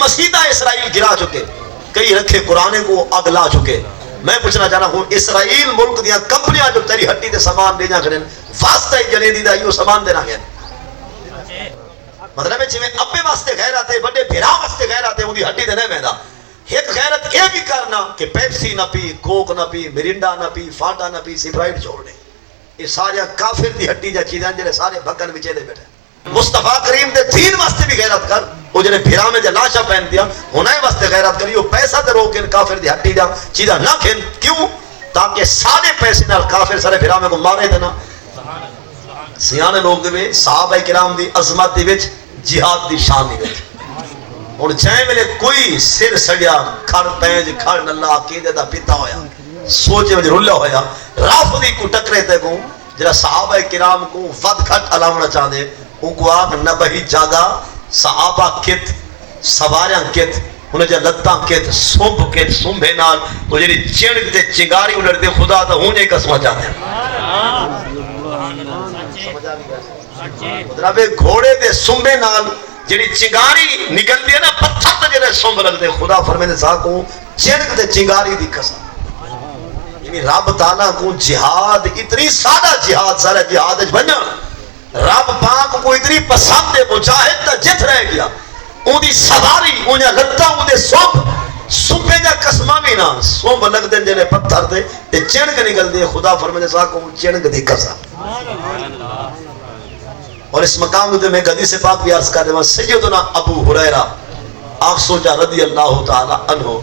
مسجدہ اسرائیل گرا چکے، کئی رکھے قرآن کو اگلا چکے۔ میں پوچھنا چاہنا ہوں اسرائیل ملک دیا کمپنیاں جو تیری ہٹی دے سامان دے جا کریں واسطہ ہی جنے دی دا یہ سامان دینا گیا، مطلب ہے جو اپنے واسطے غیرت ہے، بڑے بھرا واسطے غیرت ہے، وہ دی ہٹی دے نہیں بہندا۔ ایک غیرت یہ بھی کرنا کہ پیپسی نہ پی، کوک نہ پی، مرنڈا نہ پی، فانٹا نہ پی، سپرائٹ چھوڑ دے۔ یہ سارے کافر دی ہٹی جا چیزیں جنہیں سارے بھگن بچے دے بیٹھے۔ مصطفیٰ کریم دے دین واسطے بھی غیرت کر، وہ جنہیں بھیرا میں جا لاشا پہن دیا ہونا ہے واسطے غیرت کری، وہ پیسہ دے روکے کافر دی ہٹی جا چیزیں نہ کھین، کیوں؟ تاکہ سارے پیسے نال کافر سارے بھیرا میں کو مارے دینا۔ سیانے لوگ دے صحابہ کرام دی عظمت دی وچ جہاد دی شان دی وچ اور چاہے میرے کوئی سر سڑیا کھڑ پینج کھڑ نلہ عقیدے دا پیتا ہویا سوچے وجہ رلہ ہویا رافضی کو ٹکرے تے کو جرا صحابہ کرام کو ود کھٹ علامنا چاہتے ان کو آگ نبہی جاگا صحابہ کت سواریاں کت انہیں جا لتاں کت سمب کت سمبے نال تو جنہی چنگ تے چنگاری انہر دے خدا تا ہوں جے قسمہ چاہتے مطلب گھوڑے دے سمبے نال جنہی چنگاری نکل دیا نا پتھر تے جنہی سمب لگ دے خدا فرمینے ساکوں چنگ تے چنگاری دی قسم یعنی رب تعالیٰ کو جہاد اتنی سادہ جہاد سارا جہاد بننا رب پاک کو اتنی پسند ہے مجاہد تا جت رہ گیا ان دی سواری انہیں لگتا ان دے سمبے جا قسمانی نا سمب لگ دے جنہیں پتھر دے تے چنگ نکل دے خدا فرمینے ساکوں چنگ دی قسم۔ اور اس مقام دے میں حدیث پاک بھی عرض کر رہے ہیں سیدنا ابو ہریرہ آپ سوچا رضی اللہ تعالی عنہ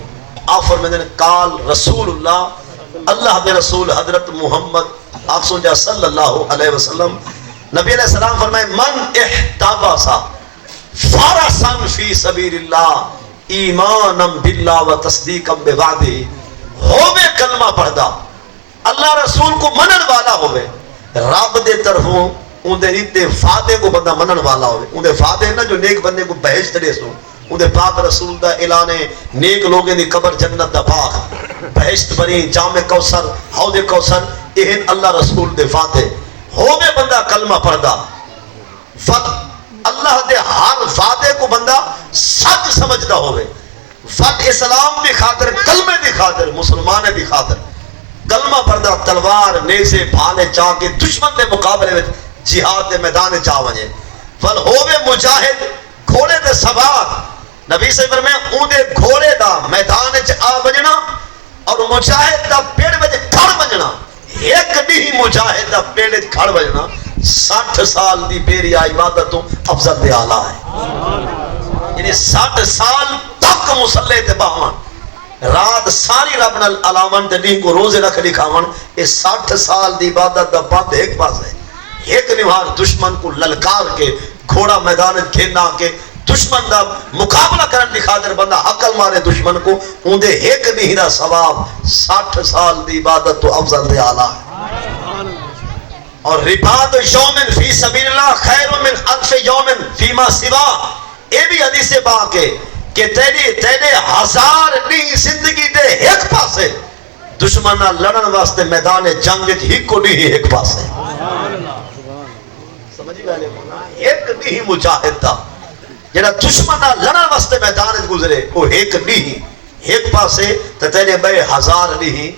آپ فرمینے قال رسول اللہ دے رسول حضرت محمد آپ سوچا صلی اللہ علیہ وسلم نبی علیہ السلام فرمائے من احتباسا فارسا فی سبیل اللہ ایمانا باللہ و تصدیقا بوعدہ ہوئے کلمہ پڑھدا اللہ رسول کو منن والا ہوئے رب دے طرفوں ان دے ریتے فادے کو بندہ منن والا ہوئے ان دے فادے نا جو نیک بندے کو بہشت دے سو ان دے پاک رسول دا اعلانے نیک لوگیں دی قبر جنت دا پاک بہشت بنی جامع کوثر حوض کوثر اہن اللہ رسول دے فادے ہوئے بندہ کلمہ پڑھدا اللہ دے ہر فادے کو بندہ سچ سمجھدا ہوئے فت اسلام دی خاطر کلمے دی خاطر مسلمان دی خاطر کلمہ پڑھدا تلوار نیزے بھانے چاہ کے دشمن دے مقابلے میں جہاد دے میدان چاہ وجے فل ہوئے مجاہد گھوڑے دے سوار نبی صلی اللہ علیہ وسلم اون دے گھوڑے دا میدان چاہ وجنا اور مجاہد دا پیڑ وجے کھڑ وجنا ایک نہیں مجاہد دا پیڑ وجے کھڑ وجنا 60 سال دی بیری عبادتوں افضل دے آلہ ہے یعنی 60 سال تک مسلح تے باہمان رات ساری رب نال علامن تے نہیں کو روزے رکھ لکھاون اس 60 سال دی عبادت دا بند ایک پاس ہے ایک نوار دشمن کو للکار کے گھوڑا میدان کھینا کے دشمن دا مقابلہ کرن دی خاطر بندہ عقل مارے دشمن کو ان دے ایک نہیں دا ثواب 60 سال دی عبادت تو افضل دے آلہ ہے اور رباط یومن فی سبیل اللہ خیر من الف یومن فیما سوا اے بھی حدیث پاک ہے کہ تیرے 1000 نہیں زندگی دے ایک پاسے دشمنہ لڑن واسطے میدان جنگ ہی کو نہیں ایک پاسے سمجھی گئے ایک نہیں مجاہد تھا جنہا دشمنہ لڑن واسطے میدان گزرے وہ ایک نہیں ایک پاسے تیرے بے 1000 نہیں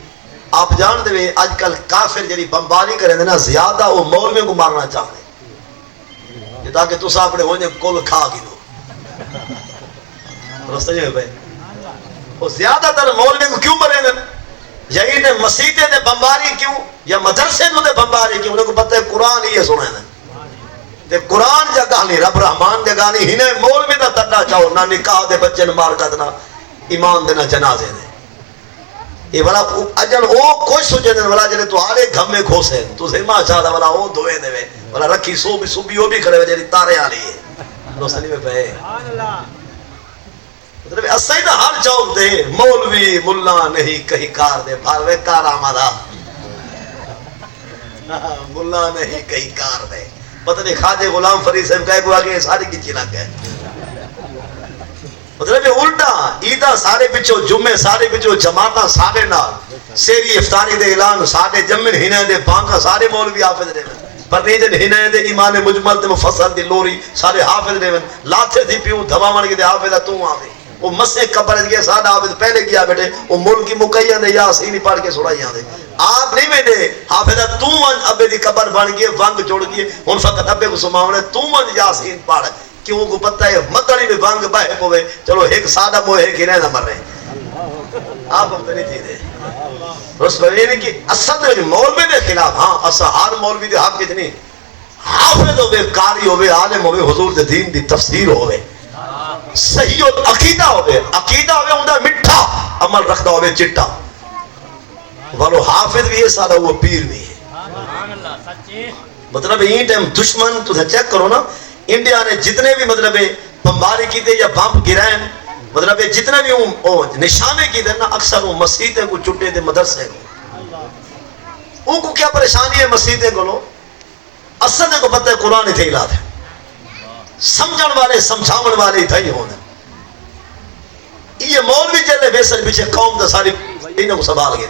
آپ جان دے آج کل کافر جنہی بمباری کریں دینا زیادہ وہ مولوی کو مارنا چاہتے تاکہ تو ساپڑے ہونے کل کھا گی دو رستہ جو ہے بھائی وہ زیادہ تر مولوی کو کیوں مریں دینا یا انہیں مسیحے دے بمباری کیوں یا مدرسے دے بمباری کیوں انہیں کو پتہ ہے قرآن ہی یہ سنیں دے قرآن جگہ نہیں رب رحمان جگہ نہیں انہیں مولوی دا تڑا چاہو نہ نکاح دے بچے نہ مار کتنا ایمان دینا جنازے دے یہ بلا اجل او کوئی سوچے دے بلا جنہیں تو آلے گھم میں کھوسے تو سے ماں چاہتا بلا او دوئے دے وے بلا رکھی سو بھی وہ بھی کھڑے وے جنہی تارے آلی ہے روسنی میں پہے مطلب اسائی دا ہر چوک دے مولوی ملہ نہیں کہیں کار دے بھاروے کار آمدہ ملہ نہیں کہیں کار دے پتہ نہیں خواجہ غلام فرید صاحب کہے کو آگے ساری کی چلا گئے مطلب یہ الٹا عیدہ سارے بچو جمعے سارے بچو جماعتہ سارے نال سیری افطاری دے اعلان سارے جمعن ہنے دے بانکہ سارے مولوی حافظ دے پر نہیں جن ہنے دے ایمان مجمل دے مفصل دے لوری سارے حافظ دے لاتے تھی پیوں دھمامان کی دے حافظہ تو آوے وہ مسے قبر گیا ساڈا عابد پہلے کیا بیٹے وہ ملک کی مکیاں دے یاسین ہی پڑھ کے سڑائیاں دے آپ نہیں ویندے حافظہ تو ون ابے دی قبر بن گئے ونگ جوڑ گئے ہن فقط ابے کو سماونے تو ون یاسین پڑھ کیوں کو پتہ ہے مدنی میں ونگ بہے پوے چلو ایک ساڈا موے ایک ہی نہ مر رہے آپ ہم نہیں تھی دے اس پر یہ کہ اصل مولوی دے خلاف ہاں اسا ہر مولوی دے حق وچ نہیں حافظ ہوئے قاری ہوئے عالم ہوئے حضور دے دین دی تفسیر ہوئے صحیح عقیدہ ہوئے ہوندہ مٹھا عمل رکھتا ہوئے چٹا والو حافظ بھی ہے سارا وہ پیر بھی ہے مطلب یہ ٹائم دشمن تو چیک کرو نا انڈیا نے جتنے بھی مطلب بمباری کی دے یا بمب گرائیں مطلب جتنے بھی نشانے کی دے نا اکثر وہ مسیحیں کو چٹے دے مدرسے کو ان کو کیا پریشانی ہے مسیحیں کو لو اصل کو پتہ ہے قرآن تھے الاد ہے سمجھن والے سمجھاون والے تھے ہی ہونا یہ مولوی چلے بیسر پیچھے قوم دا ساری انہوں کو سوال گئے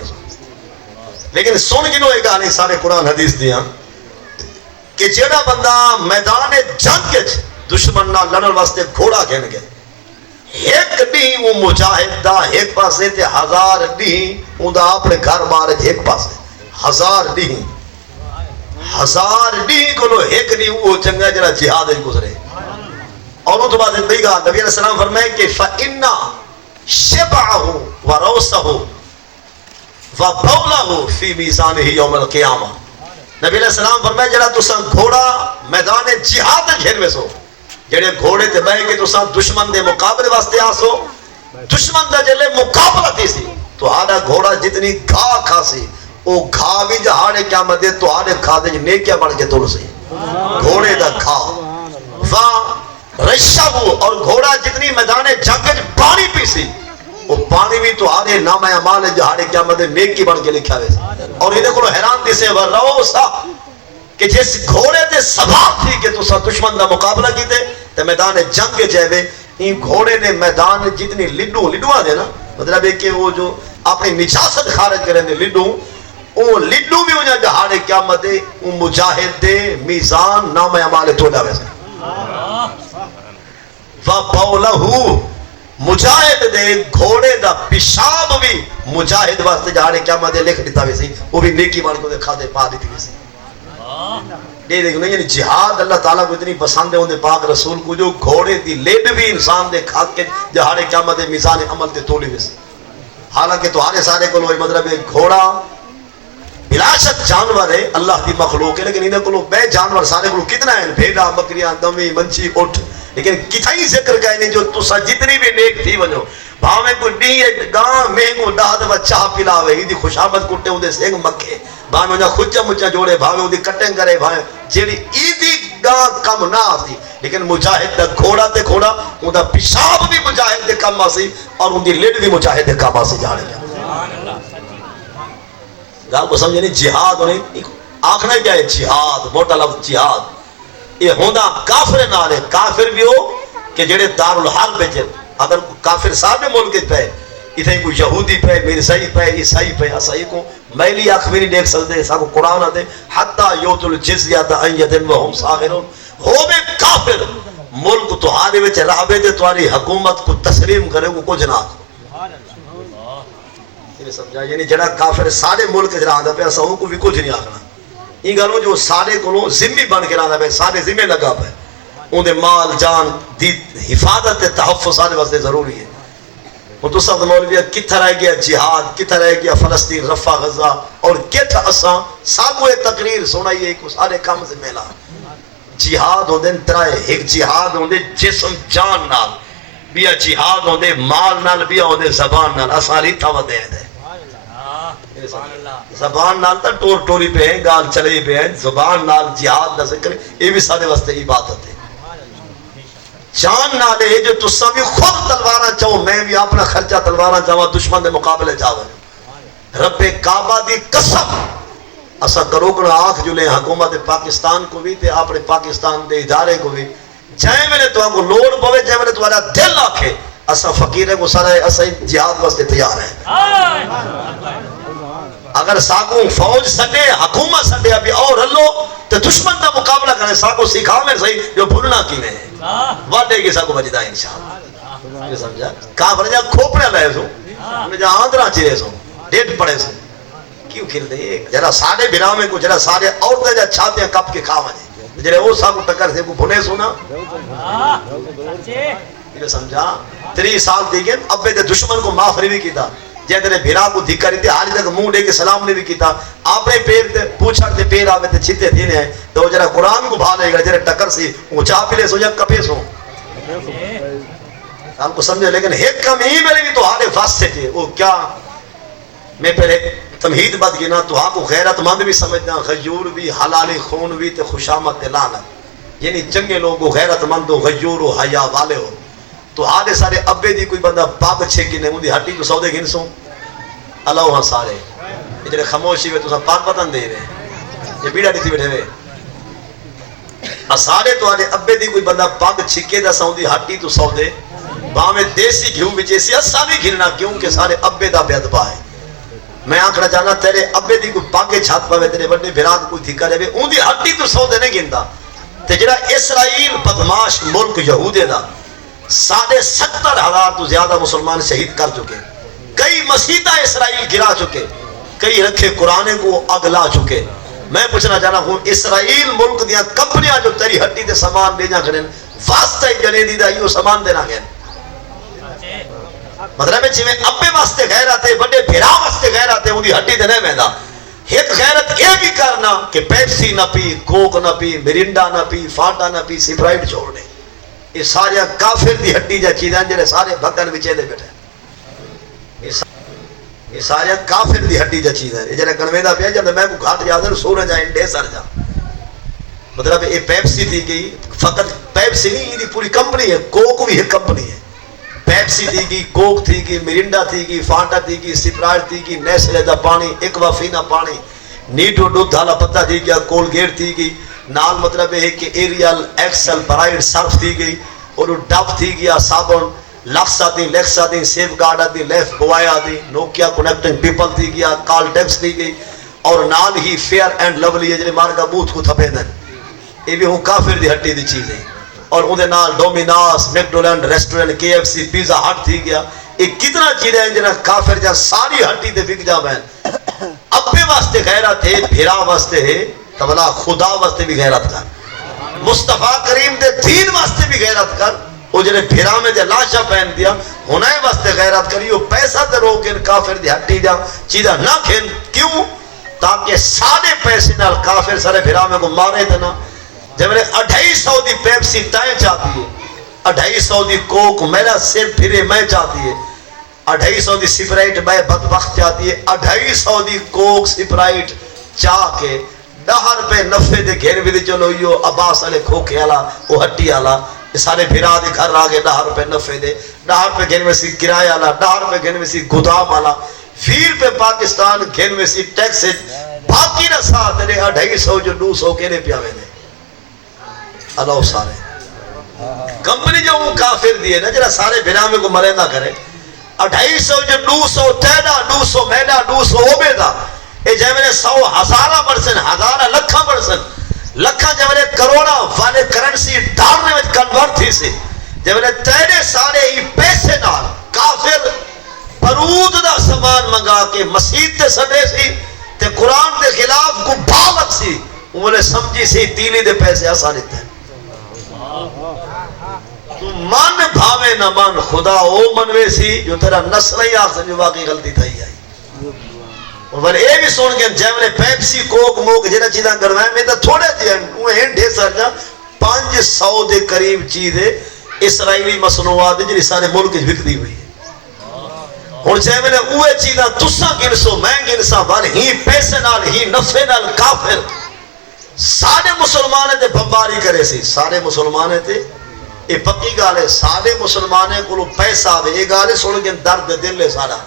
لیکن سن گنو ایک آنے سارے قرآن حدیث دیا کہ جیڑا بندہ میدان جنگ کے دشمن نہ لڑن واسطے گھوڑا کھین گئے ایک نہیں وہ مجاہد دا ایک پاسے تے ہزار نہیں وہ دا اپنے گھر بارے ایک پاسے ہزار نہیں کو لو ایک نہیں وہ چنگا جڑا جہاد گزرے اور وہ تو بات ہے گا نبی علیہ السلام فرمائے کہ فَإِنَّا شِبْعَهُ وَرَوْسَهُ وَبَوْلَهُ فِي مِيزَانِهِ يَوْمَ الْقِيَامَةِ نبی علیہ السلام فرمائے جڑا تساں گھوڑا میدان جہاد گھیر میں سو جڑے گھوڑے تے بہ کے تساں دشمن دے مقابلے واسطے آسو دشمن دا جلے مقابلہ تھی سی تو آدھا گھوڑا جتنی گھا کھا سی وہ گھا بھی جہاڑے کیا مدے تو آدھے کھا دے نیکیا بڑھ کے توڑ سی گھوڑے دا کھا رشاہو اور گھوڑا جتنی میدان جنگ پانی پی سی وہ پانی بھی تو آدھے نام اعمال جہاڑے کیا مدے نیکی بڑھ کے لکھا ہوئے اور یہ دیکھو حیران دی سے ورہوسا کہ جس گھوڑے دے سباب تھی کہ تو سا دشمن دا مقابلہ کی تے تے میدان جنگ کے جائے ان گھوڑے نے میدان جتنی لڈو آدھے نا مطلب ہے کہ وہ جو اپنی نجاست خارج کریں دے لڈو وہ لڈو بھی انہیں جہاڑے کیا مدے وہ مجاہد دے میزان نام اعمال توڑا ویسے وَبَوْلَهُ مجاہد دے گھوڑے دا پیشاب بھی مجاہد واسطے جہاڑے کیا مدے لکھ دیتا ویسے وہ بھی نیکی بان کو دے کھا دے پا دیتی ویسے یہ دیکھو نہیں یعنی جہاد اللہ تعالیٰ کو اتنی پسند ہے انہیں پاک رسول کو جو گھوڑے دی لیڈ بھی انسان دے کھا کے جہاڑے کیا مدے میزان عمل دے توڑی ویسے حالانکہ تو آنے سارے کو لوگ مطلب گھوڑا بلا شک جانور ہے اللہ کی مخلوق ہے لیکن انہیں کو بے جانور سارے کو کتنا ہے بھیڑا بکریاں دمی منچی اٹھ لیکن کتھائی ذکر کہنے جو تو سا جتنی بھی نیک تھی ونو بھاویں کو ڈیئے گاں میں کو ڈاہد و چاہ پلاوے ہی دی خوشامد کٹے ہوں دے سینگ مکھے بھاویں انہا خچہ مچہ جوڑے بھاویں انہی کٹیں کرے بھاویں جیڑی ایدی گاں کم نہ آسی لیکن مجاہد دا گھوڑا تے گھوڑا ان دا پیشاب بھی مجاہد دے کم آسی اور ان دی لڑ بھی مجاہد دے کم آسی جانے گا گاں کو سمجھے نہیں جہاد انہیں آنکھنا کیا ہے جہاد موٹا لفظ جہاد یہ ہوندہ کافر نالے کافر بھی ہو کہ جڑے دار الحال پہ جل اگر کافر صاحب ملک پہ اتنے کوئی یہودی پہ مرزائی پہ عیسائی پہ عیسائی کو میلی آنکھ بھی نہیں دیکھ سکتے ساکو قرآن آتے حتی یوت الجزیات ان یدن وهم صاغرون ہو بے کافر ملک تہارے وچ رہبے دے تہاری حکومت کو تسلیم کرے کو کچھ نہ سمجھا یعنی جڑا کافر سارے ملک جڑا دا پہ ساو کو بھی کچھ نہیں آکھنا یہ گالوں جو سارے کو ذمہ بن کے رہا پہ سارے ذمہ لگا پہ ان دے مال جان دی حفاظت تحفظ سارے واسطے ضروری ہے وہ تو سب مولویہ کتھا رہ گیا جہاد کتھا رہ گیا فلسطین رفع غزہ اور کتھا اساں ساگو ایک تقریر سنائیے کہ سارے کام سے ملا جہاد ہوں دے ترائے ایک جہاد ہوں دے جسم جان نال بیا جہاد ہوں دے مال نال بیا ہوں دے زبان نال اساری تھا دے دے زبان نال تا ٹور ٹوری پہ ہیں گال چلے پہ ہیں زبان نال جہاد نہ ذکر یہ بھی سارے واسطے عبادت ہے جان نالے جو تسا بھی خود تلوارا چاہو میں بھی اپنا خرچہ تلوارا چاہو دشمن دے مقابلے چاہو رب کعبہ دی قسم اسا کروکنا آنکھ جو لیں حکومت پاکستان کو بھی تے اپنے پاکستان دے ادارے کو بھی جائے میں نے تو آپ کو لوڑ پوے جائے میں نے تمہارا دل آکھے اسا فقیر کو سارا ہے اسا جہاد واسطے تیار ہے اگر ساکو فوج سٹے حکومت سٹے ابھی اور ہلو تو دشمن دا مقابلہ کرنے ساکو سکھا میں صحیح جو بھولنا کی نہیں واٹے کی ساکو بجدہ انشاءاللہ یہ سمجھا کافر جا کھوپڑے لائے سو میں جا آندرہ چیرے سو ڈیٹ پڑے سو کیوں کھل دے جرا ساڑے برامے کو جرا ساڑے عورتیں جا چھاتے ہیں کپ کے کھا مجھے جرے وہ سا کو ٹکر سے کو بھنے سونا یہ سمجھا 3 سال دیگیں ابے دے دشمن کو معاف نہیں کیتا جے تیرے بھیرا کو دھکا رہی تھی حالی تک منہ دے کے سلام نہیں کیتا آپ نے پیر تے پوچھا تے پیر آوے تے چھتے تھے ہیں تو جرا قرآن کو بھا لے گا جرے ٹکر سی وہ چاہ پی لے سو جب کپے سو ہم کو سمجھے لیکن ایک کم ہی میں بھی تو حالے فاستے تھے وہ کیا میں پہلے تمہید بات گنا تو آپ کو غیرت مند بھی سمجھنا غیور بھی حلال خون بھی تے خوشامت لعنت یعنی چنگے لوگوں غیرت مند ہو غیور ہو حیا والے ہو تو آدھے سارے ابے دی کوئی بندہ پاک چھے کی نہیں دی ہٹی تو سودے گن سو اللہ وہاں سارے یہ جنہیں خموشی ہوئے تو سب پاک بطن دے رہے یہ بیڑا دیتی بیٹھے ہوئے سارے تو آدھے ابے دی کوئی بندہ پاک چھکے دا سو دی ہٹی تو سودے باں میں دیسی گھیوں بھی جیسی اسا بھی گھننا کیونکہ سارے ابے دا بیدبا ہے میں آنکھنا چاہنا تیرے ابے دی کوئی پاکے چھات پاوے تیرے بڑے بھیرات کوئی تھکا رہے ان دی ہٹی تو سودے نہیں گندا تے جڑا اسرائیل بدماش ملک یہودے دا 70,000 تو زیادہ مسلمان شہید کر چکے کئی مسیحہ اسرائیل گرا چکے کئی رکھے قرآن کو اگلا چکے میں پوچھنا چاہنا ہوں اسرائیل ملک دیا کمپنیاں جو تیری ہٹی دے سامان دینا کریں واسطہ جنے دی دا یہ سامان دینا گئے مطلب ہے میں ابے واسطے غیرت ہے بڑے بھیرا واسطے غیرت ہے وہ ہٹی دے نہیں مہندا ایک غیرت یہ بھی کرنا کہ پیپسی نہ پی کوک نہ پی مرنڈا نہ پی فانٹا نہ پی سپرائٹ چھوڑ دے یہ سارے کافر دی ہٹی جا چیزیں جنہیں سارے بھگن بچے دے بیٹھے یہ سارے کافر دی ہٹی جا چیزیں یہ جنہیں کنویدہ پیا جب میں کو گھاٹ جا دے سورہ جائیں ڈے سر جا مطلب یہ پیپسی تھی گئی فقط پیپسی نہیں یہ پوری کمپنی ہے کوک بھی ایک کمپنی ہے پیپسی تھی گئی کوک تھی گئی مرنڈا تھی گئی فانٹا تھی گئی سپرائٹ تھی گئی نیسلے دا پانی ایکوا فینا پانی نیٹو دودھ دھالا پتہ تھی گیا کولگیٹ تھی گئی نال مطلب ہے کہ ایریل ایکسل برائٹ صرف تھی گئی اور ڈب تھی گیا صابن لکسا دی لیکسا دی سیف گارڈا دی لیف بوایا دی نوکیا کنیکٹنگ پیپل تھی گیا کال ٹیکس تھی گئی اور نال ہی فیئر اینڈ لولی ہے جنہیں مار کا بوتھ کو تھپے دن یہ بھی ہوں کافر دی ہٹی دی چیز ہے اور اندھے نال ڈومیناس میکڈولینڈ ریسٹورنٹ کے ایف سی پیزا ہٹ تھی گیا یہ کتنا چیزیں ہیں جنہیں کافر جہاں ساری ہٹی دے بک جا بین ابے واسطے غیرت ہے بھیرا واسطے ہے تبلا خدا واسطے بھی غیرت کر مصطفیٰ کریم دے دین واسطے بھی غیرت کر وہ جنہیں بھیرا میں جا لاشا پہن دیا ہونے واسطے غیرت کری وہ پیسہ تے روکن کافر دی ہٹی جا چیزہ نہ کھین کیوں تاکہ سارے پیسے نال کافر سارے بھیرا میں کو مارے تھے نا جب میں 250 دی پیپسی تائیں چاہتی ہے 250 دی کوک میرا سر پھرے میں چاہتی ہے 250 دی سپرائٹ میں بدبخت چاہتی ہے 250 دی کوک سپرائٹ چاہ کے 10 روپے نفے دے گھر بھی دے چلو یہ عباس علی کھوکے آلا وہ ہٹی آلا یہ سارے بھیرا دے گھر آگے 10 روپے نفے دے 10 روپے گھر میں سی کرایہ آلا 10 روپے گھر میں سی گدام آلا 20 روپے پاکستان گھر میں سی ٹیکس باقی نہ ساتھ دے 250 جو 200 کے لئے پیاوے دے اللہ سارے کمپنی جو وہ کافر دیئے نا جنہا سارے بھیرا میں کو مرے نہ کرے 250 جو 200 تیڑا 200 میڈا 200 عبیدہ اے جب میں نے 100,000 پرسن 1000 لکھا پرسن لکھا جب میں نے کروڑا والے کرنسی ڈالنے میں کنورٹ تھی سے جب میں نے تیرے سارے ہی پیسے نال کافر پرود دا سامان منگا کے مسجد تے سڑے سی تے قرآن دے خلاف کو بھاوت سی انہوں نے سمجھی سی تیلی دے پیسے آسانی تھے تو من بھاوے نہ من خدا او منوے سی جو تیرا نسل ہی آخر جو واقعی غلطی تھا ہی آئی اور اے بھی سن کے جب نے پیپسی کوک موک جنہ چیزاں کروائیں میں تو تھوڑے جی ہیں ڈھے سر جا 500 دے قریب چیزیں اسرائیلی مصنوعات جنہی سارے ملک بک دی ہوئی ہے اور جب نے اوے چیزاں تساں گنسو میں گنسا بار ہی پیسے نال ہی نفے نال کافر سارے مسلمانے تے بمباری کرے سی سارے مسلمانے تے یہ پکی گالے سارے مسلمانے کو پیسہ آوے یہ گالے سن کے درد دل ہے سارا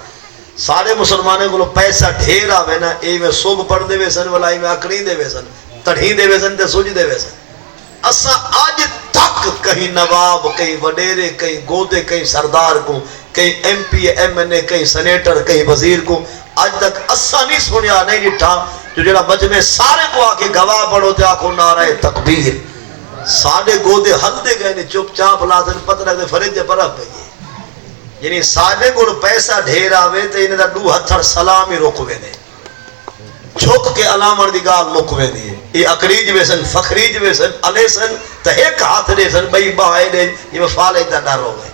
سارے مسلمانے کو پیسہ ڈھیر آوے نا اے میں صبح پڑھ دے ویسن ولائی میں اکڑی دے ویسن تڑھی دے ویسن تے سوج دے ویسن اسا آج تک کہیں نواب کہیں وڈیرے کہیں گودے کہیں سردار کو کہیں ایم پی ایم این اے کہیں سینیٹر کہیں وزیر کو آج تک اسا نہیں سنیا نہیں ڈٹھا جو جڑا مجمع سارے کو آکے گواہ پڑھو تے آکھو نعرہ تکبیر ساڑے گودے ہل دے گئے نے چپ چاپ لازن پتہ لگ دے فرج دے برف پہ یعنی ساڈے کول پیسہ ڈھیر آوے تے انہاں دا دو ہتھڑ سلام ہی روک ویندے جھک کے علامن دی گال مک ویندی ہے یہ اکریج ویسن فخریج ویسن الیسن تے ایک ہاتھ دے سن بئی باہے دے یہ فالے دا ڈر ہو گئے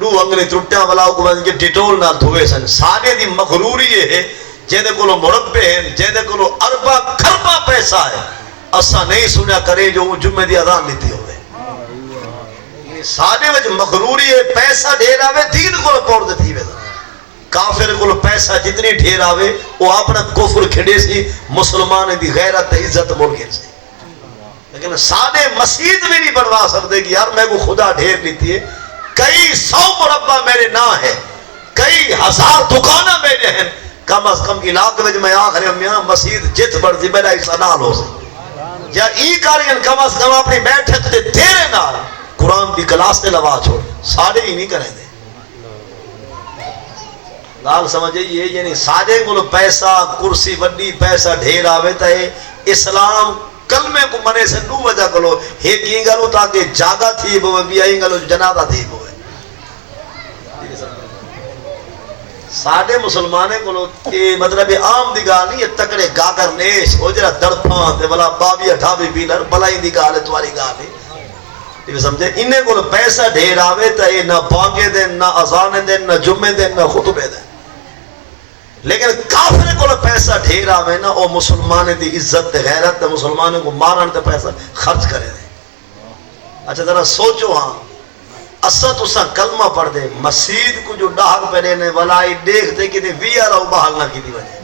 دو انگلی ٹٹیاں والا کو وند کے ڈیٹول نال دھوے سن ساڈے دی مغروری ہے جے کولو مربے ہیں جے کولو اربا کھربا پیسہ ہے اساں نہیں سنیا کرے جو جمعے دی اذان دیتی ہوئے ساڈے وچ مغروری ہے پیسہ ڈھیر آوے دین کو پوڑ دتی وے کافر کو پیسہ جتنی ڈھیر آوے وہ اپنا کفر کھڑے سی مسلمان دی غیرت عزت مڑ کے سی لیکن ساڈے مسجد بھی نہیں بنوا سکتے کہ یار میں کو خدا ڈھیر لیتی ہے کئی 100 مربع میرے نہ ہے کئی ہزار دکانہ میرے ہیں کم از کم علاقے وچ میں آخر میاں مسجد جت بڑھ دی میرا حصہ نال ہو سی یا ای کارین کم از کم اپنی بیٹھک تے تیرے نال قرآن دی کلاس تے لوا چھوڑ ساڑے ہی نہیں کریں دے لال سمجھے یہ یعنی ساڑے کو پیسہ کرسی وڈی پیسہ ڈھیر آوے تا اسلام کلمے کو منے سے دو وجہ کرو ایک ہی گلو تاکہ جاگا تھی بوے بھی آئی گلو جنادہ تھی بوے ساڑے مسلمانے کو مطلب عام دی گال نہیں یہ تکڑے گاگر نیش ہو جرہ درپان تے بلا بابی اٹھابی بیلر بلائی دی گال ہے تواری گال ہے یہ سمجھے انہیں کو پیسہ ڈھیر آوے تا یہ نہ بانگے دیں نہ اذانے دیں نہ جمعے دیں نہ خطبے دیں لیکن کافر کو پیسہ ڈھیر آوے نا وہ مسلمان دی عزت تے غیرت تے مسلمانوں کو مارن تے پیسہ خرچ کرے دیں اچھا ذرا سوچو ہاں اسا تو سا کلمہ پڑھ دے مسجد کو جو ڈاہر پہ دینے ولائی دیکھ دے کہ دے ویا رہو بحال نہ کی دی وجہ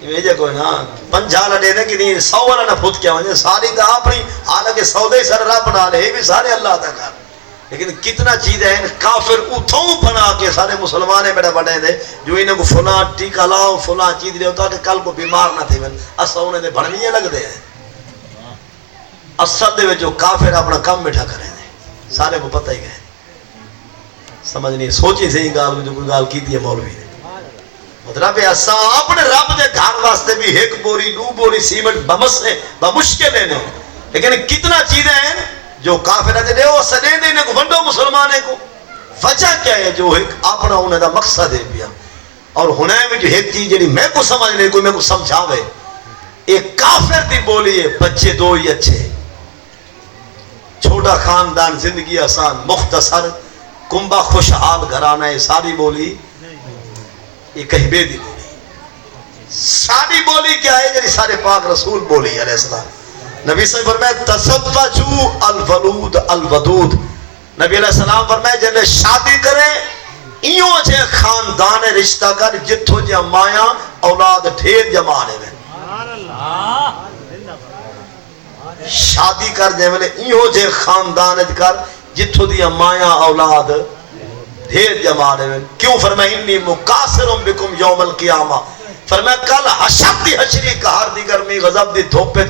یہ وجہ کوئی نا پنجھالا دے دے کہ دی 100 والا نہ پھوت کیا وجہ ساری تا اپنی حالانکہ سودے سر رب بنا لے بھی سارے اللہ تا کر لیکن کتنا چیزیں ہیں کافر اتھوں بنا کے سارے مسلمانے بیٹا بڑھے دے جو انہیں کو فلاں ٹیکہ لاؤ فلاں چیز دے ہوتا کہ کل کو بیمار نہ تھے اسا انہیں دے بھڑنیے لگ دے ہیں اصل دے جو کافر اپنا کم بیٹھا کریں دے سارے کو پتہ ہی گئے سمجھ نہیں سوچی سے ہی گال جو کوئی گال کی دی ہے مولوی نے مطلب ہے اسا اپنے رب دے گھر واسطے بھی ایک بوری دو بوری سیمنٹ بمشکل لینے لیکن کتنا چیزیں ہیں جو کافر دے دے وہ سدے دے نے کو ونڈو مسلمانے کو وجہ کیا ہے جو ایک اپنا انہیں دا مقصد ہے پیا اور ہونے میں جو ایک چیز جنی میں کو سمجھ نہیں کوئی میں کو سمجھاوے ایک کافر دی بولی ہے بچے دو ہی اچھے چھوٹا خاندان زندگی آسان مختصر کنبا خوشحال گھرانا ہے ساری بولی یہ کہبے دی بولی ساری بولی کیا ہے جنی سارے پاک رسول بولی علیہ السلام نبی صلی اللہ علیہ وسلم فرمائے تزوجوا الولود الودود نبی علیہ السلام فرمائے جنہیں شادی کرے ایوں جے خاندان رشتہ کر جتھو جے مایا اولاد ڈھیر جمانے میں شادی کر جے ملے ایوں جے خاندان کر جتھو دیا مایا اولاد ڈھیر جمانے میں کیوں فرمائے انی مقاصرم بکم یوم القیامہ فرمائے کل حشب دی حشری کہار دی گرمی غضب دی دھوپت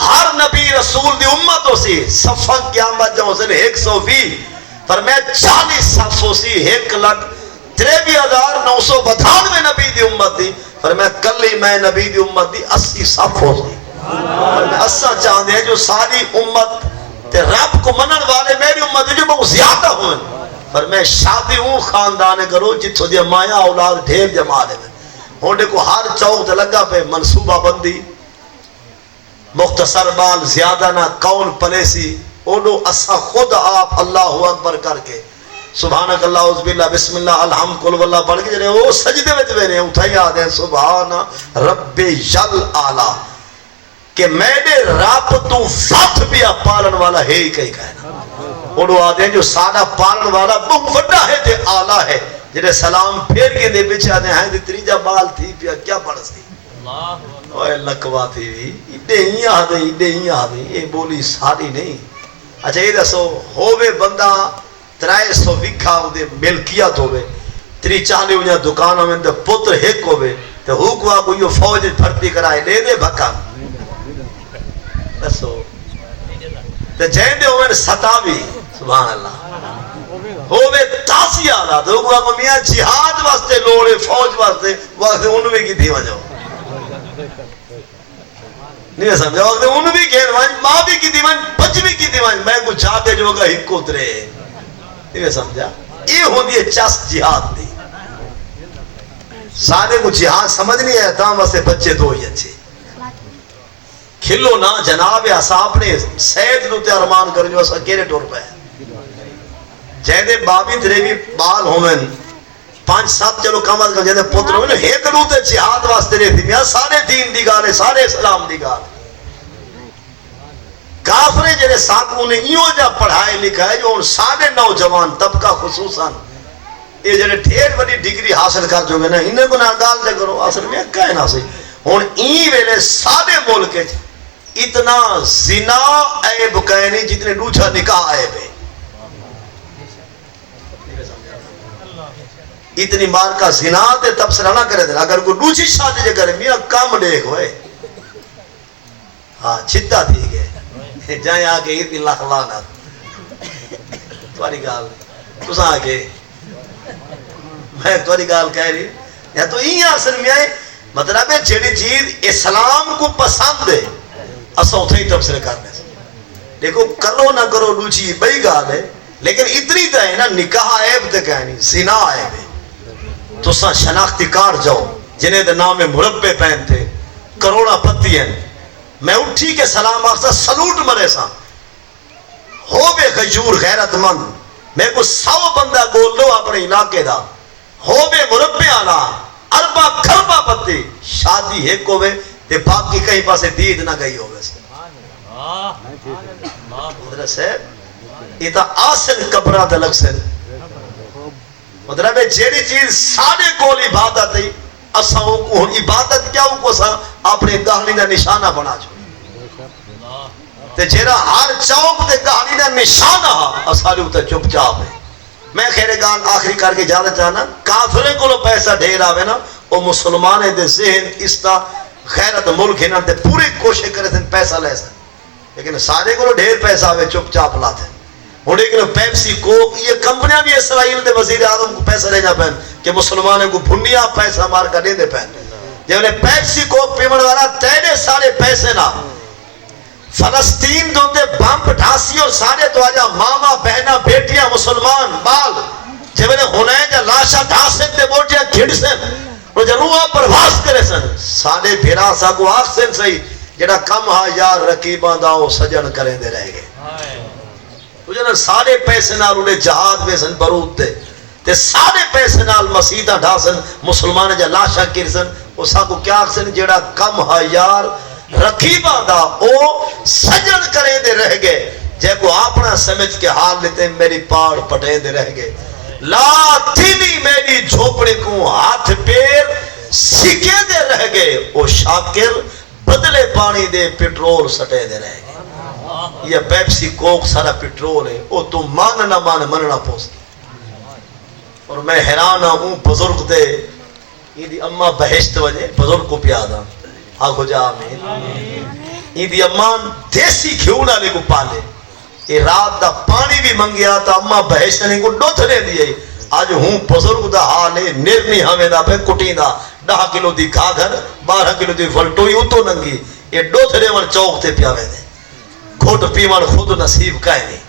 ہر نبی رسول دی امتوں سی صفحہ قیامت جہاں سے 120 فرمائے 40 صفحوں سی 1,93,992 نبی دی امت دی فرمائے کل ہی میں نبی دی امت دی 80 صفحوں سی فرمائے اسا چاہتے ہیں جو ساری امت تے رب کو منن والے میری امت جو بہت زیادہ ہوئے فرمائے شادی ہوں خاندانے کرو جتھو دیا مایا اولاد ڈھیر جما دے ہونے کو ہر چوک تے لگا پہ منصوبہ بندی مختصر بال زیادہ نہ کون پلیسی اوڈو اسا خود آپ اللہ اکبر کر کے سبحانک اللہ عزب اللہ بسم اللہ الحمد کل واللہ پڑھ کے جنہیں وہ سجدے میں جوے ہیں اٹھائی آدھے ہیں سبحان رب جل آلہ کہ میرے رب تو فت بھی پالن والا ہے ہی کئی کہنا اوڈو آدھے ہیں جو سادہ پالن والا بہت وڈا ہے تے آلہ ہے جنہیں سلام پھیر کے دے بچے آدھے ہیں تریجہ بال تھی پیا کیا پڑھ سی اوہ لکوا تھی بھی ایڈے ہی آدھے یہ بولی ساری نہیں اچھا یہ دسو ہووے بندہ 300 وکھا دے ملکیت ہووے 30-40 انہاں دکانوں میں دے پتر ایک ہووے تو ہوکوا کو یہ فوج بھرتی کرائے دے دے بھکا دسو تو جائیں دے ہوئے 27 سبحان اللہ ہووے 80 آدھا تو ہوکوا کو میاں جہاد واسطے لوڑے فوج واسطے انویں کی دیوہ جاؤ نہیں سمجھا وقت ان بھی کہنوان ماں بھی کی دیوان بچ بھی کی دیوان میں کو چاہتے جو گا ہی کترے نہیں سمجھا یہ ہوندی ہے چس جہاد دی. سارے کو جہاد سمجھ نہیں ہے تاں واسطے بچے دو ہی اچھے کھلو نہ جناب اصحاب نے سید نو تے ارمان کر جو اسا کیڑے ٹور پے جے بابی دریوی بال ہومن 5-7 چلو کم از کم جے پتر ہومن ایک نو تے جہاد واسطے رہی تھی میاں سارے دین دی گال ہے سارے اسلام دی گال. کافرے جڑے ساتھ انہیں ایوں جا پڑھائے لکھا ہے جو ان سارے نوجوان طبقہ خصوصاً یہ جڑے ڈھیر بڑی ڈگری حاصل کر جو گے نا انہیں کو ناگال دے کرو اصل میں کہے نا سی ہون این ویلے سارے ملک اتنا زنا عیب کہے نہیں جتنے دوچھا نکاح عیب ہے. اتنی مار کا زنا تے تبصرہ نہ کرے دے اگر کوئی دوچھی شادی جے کرے میاں کام دیکھ ہوئے ہاں چھتا تھی گئے جائیں آگے اتنی لاکھ لعنت تمہاری گال تساں آگے میں تمہاری گال کہہ رہی یا تو یہ اصل میں آئے مطلب ہے جیڑی چیز اسلام کو پسند ہے اسا اتھے ہی تبصرے کرنے سے دیکھو کرو نہ کرو دوچی بئی گال ہے لیکن اتنی تا ہے نا نکاح عیب تے کہنی زنا عیب ہے. تو سا شناختی کار جاؤ جنہیں دے نام مربع پہن تھے کروڑا پتی ہیں میں اٹھی کے سلام آخسا سلوٹ مرے سا ہو بے غیور غیرت مند میں کو 100 بندہ گول لو اپنے علاقے دا ہو بے مربع آنا اربا کھربا پتی شادی ایک ہوئے تے باقی کہیں پاسے دید نہ گئی ہوئے سے حضرت صاحب یہ تا آسن کبرہ دلگ سے مطلب ہے جیڑی چیز سارے کول عبادت ہے اسا کو عبادت کیا کو سا اپنے گہلی دا نشانہ بنا چھو تے جیڑا ہر چوک تے گہلی دا نشانہ اسا لے تے چپ چاپ ہے. میں خیر گال آخری کر کے جانا چاہنا کافرے کو پیسہ ڈھیر آوے نا وہ مسلمانے دے ذہن اس تا خیرت ملک ہنا تے پوری کوشش کرے تھے پیسہ لے سن لیکن سارے کو ڈھیر پیسہ آوے چپ چاپ لاتے ہیں. اور ایک پیپسی کوک یہ کمپنیاں بھی اسرائیل دے وزیر اعظم کو پیسہ لینا پہن کہ مسلمانوں کو بھنیا پیسہ مار کر دے پہن جب انہیں پیپسی کوک پیمن والا تیرے سارے پیسے نہ فلسطین دو تے بمپ ڈھاسی اور سارے تو آجا ماما بہنا بیٹیاں مسلمان بال جب انہیں ہونے جا لاشا ڈھاسن تے بوٹیاں کھڑ سن اور جب روحہ پرواز کرے سن سارے بھیرا سا کو آخ سن سہی جڑا کم ہا یار رقیبان داؤ سجن کریں دے رہ گئے تو سارے پیسے نال انہیں جہاد میں سن برود دے تے سارے پیسے نال مسیدہ ڈھاسن مسلمان جا لاشا کرسن وہ سا کو کیا آخسن جڑا کم ہا یار رقیبان دا او سجن کریں دے رہ گئے جے کو اپنا سمجھ کے حال لیتے میری پاڑ پٹیں دے رہ گئے لا تینی میری جھوپڑے کو ہاتھ پیر سکے دے رہ گئے او شاکر بدلے پانی دے پیٹرول سٹے دے رہ گئے. یہ پیپسی کوک سارا پیٹرول ہے او تو مان نہ مان مننا پوستا اور میں حیران ہوں بزرگ دے یہ دی اممہ بہشت وجہ بزرگ کو پیادا آگو جا آمین یہ دی اممہ دیسی کھیونا لے کو پالے یہ رات دا پانی بھی منگیا تا اممہ بہشت نے کو ڈوتھنے دیئے آج ہوں بزرگ دا حال ہے نرمی ہمیں دا پہ کٹی دا 10 کلو دی کھا گھر 12 کلو دی فلٹوئی اتو ننگی یہ ڈوتھنے من چوک تے پیاوے دے گھوٹ پیوان خود نصیب کہے نہیں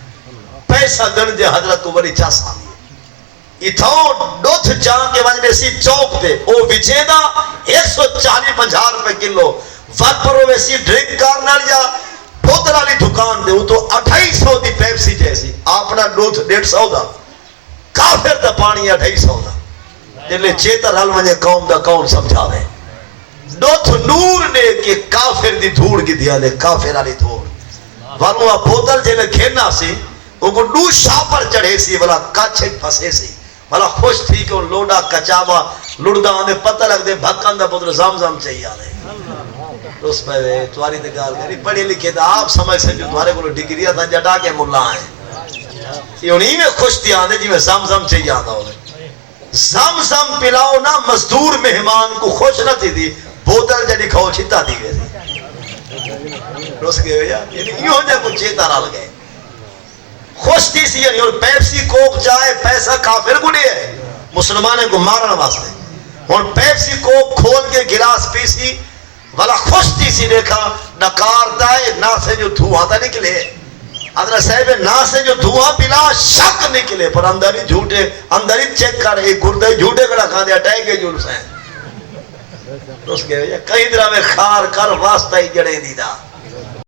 پیسہ گن دے حضرت کو بڑی چاس آمی اتھاؤ ڈوتھ جان کے وجہ سی چوک دے او وچیدہ 140-50 روپے کلو وقت پر ویسی ڈرنک کارنر یا بوتل والی دکان دے وہ تو 250 دی پیپسی جیسی اپنا ڈوتھ 150 دا کافر دا پانی 250 دا جلے چیتر حل وجہ قوم دا کون سمجھاوے ڈوتھ نور نے کہ کافر دی دھوڑ کی دیا لے کافر والی دھوڑ والوں بوتل جنہیں کھیلنا سی وہ کو دو شاپر چڑھے سی والا کچھ پھسے سی والا خوش تھی کہ وہ لوڈا کچاوا لڑدا آنے پتہ لگ دے بھکان دا پتر زمزم چاہیے آنے اس پہ تواری دے گال کری پڑھے لکھے دا آپ سمجھ سے جو تمہارے کو ڈگریہ تھا جٹا کے ملا ہیں یہ انہی میں خوش تھی آنے جی میں زمزم چاہیے آنا ہوئے زمزم پلاؤ نا مزدور مہمان کو خوش نہ تھی دی بوتل جڑی کھو چھتا دی گئے تھی روس گئے ہویا یعنی یوں جا کچھ چیتا رال گئے خوش تھی سی یعنی اور پیپسی کوک جائے پیسہ کافر کو لئے ہے مسلمانے کو مارن واسطے اور پیپسی کوک کھول کے گلاس پیسی والا خوش تھی سی دیکھا نکار دائے نہ سے جو دھواں تھا نکلے حضرت صاحب نا سے جو دھواں پلا شک نکلے پر اندر ہی جھوٹے اندر ہی چیک کر ایک گردے جھوٹے کڑا کھا دیا ٹائے کے جلس ہیں تو اس کے کئی طرح میں خار کر واسطہ ہی جڑے دیدہ